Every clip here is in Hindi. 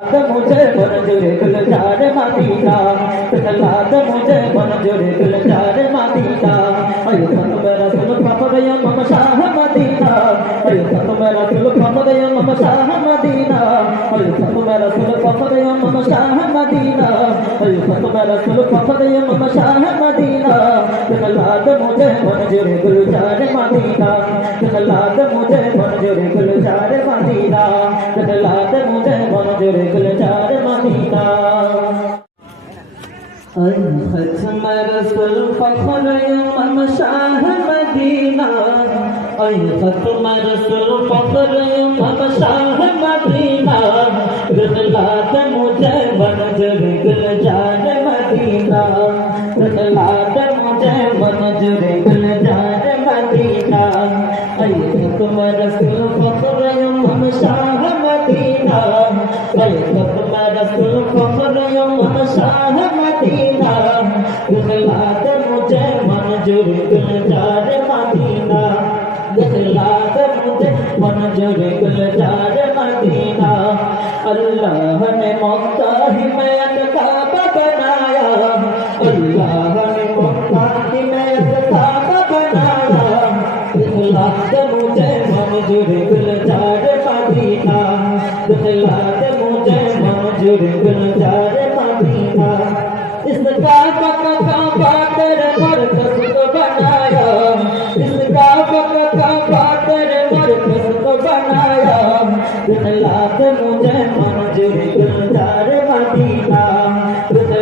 मुझे मंजूर गुलजार मदीना लाद मुझे मंजूर गुलजार मदीना अयो खत मेरा सुन खपदय मम शाह मदीना अयो खत मेरा सुन खपदय मम शाह मदीना अयो खत मेरा सुन खपदय मम शाह मदीना अयो खत मेरा सुन खपदय मम शाह मदीना लाद मुझे मंजूर गुलजार मदीना लाद मुझे मंजूर गुलजार मदीना लाद मुझे मंजूर गुलजार मदीना खत्म रसूल फखर इमाम शाह मदीना खत्म रसूल फखर इमाम शाह मदीना लाद मुझे मंजूर गुलजार मदीना लाद मुझे मंजूर गुलजार मदीना खत्म रसूल फखर इमाम शाह मदीना खत्म रसूल फखर इमाम शाह मदीना लाद मुझे मंजूर गुलजार मदीना लाद मुझे मंजूर गुलजार मदीना अल्लाह ने मक्का हिमायत काबा बनाया अल्लाह ने मक्का हिमायत काबा बनाया लाद मुझे मंजूर गुलजार मदीना लाद मुझे मंजूर गुलजार मदीना इस काबा का काबा तेरे मरकज़ को बनाया इस काबा का काबा तेरे मरकज़ को बनाया लाद मुझे मंजूर गुलजार मदीना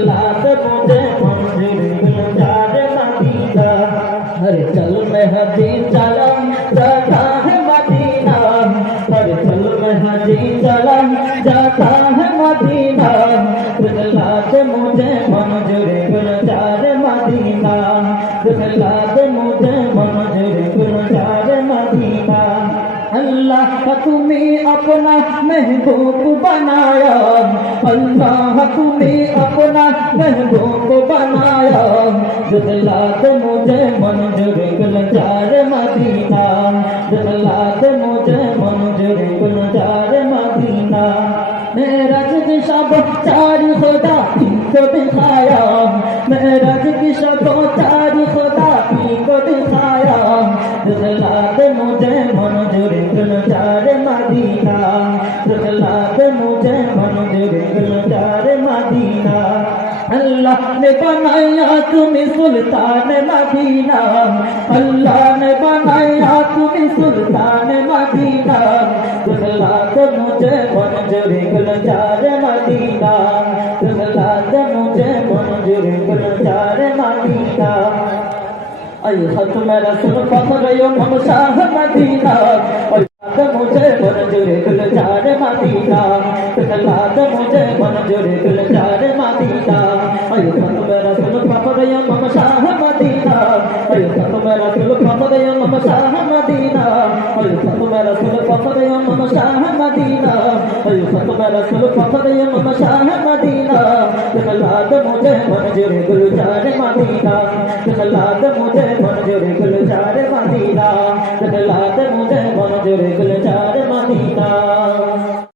लाद मुझे मंजूर गुलजार मदीना हर चल में हजी चला जाता है मदीना हर चल में हजी चला जाता है मदीना लाद मुझे मंजूर गुलजार मदीना लाद मुझे मंजूर गुलजार मदीना अल्लाह तुम्हें अपना महबूब बनाया अल्लाह तुम्हें अपना महबूब बनाया लाद मुझे मंजूर गुलजार मदीना लाद मुझे मंजूर गुलजार मदीना मेरज की शब चार खुदा को दिखाया मेरज की शब चार खुदा को दिखाया लाद मुझे मंजूर गुलजार मदीना लाद मुझे मंजूर गुलजार मदीना अल्लाह ने बनाया तुम्हें सुल्तान मदीना अल्लाह ने बनाया तुम्हें सुल्तान मदीना लाद मुझे मंजूर गुलजार मदीना लाद मुझे मंजूर गुलजार मदीना खत्म रसूल फखर इमाम शाह मदीना लाद मुझे मंजूर गुलजार मदीना लाद मुझे मंजूर गुलजार मदीना खत्म रसूल फखर इमाम शाह मदीना खत्म रसूल फखर इमाम शाह मदीना खत्म रसूल फखर इमाम शाह मदीना खत्म रसूल फखर इमाम शाह मदीना लाद मुझे मंजूर गुलजार मदीना लाद मुझे मंजूर गुलजार मदीना लाद मुझे मंजूर गुलजार मदीना।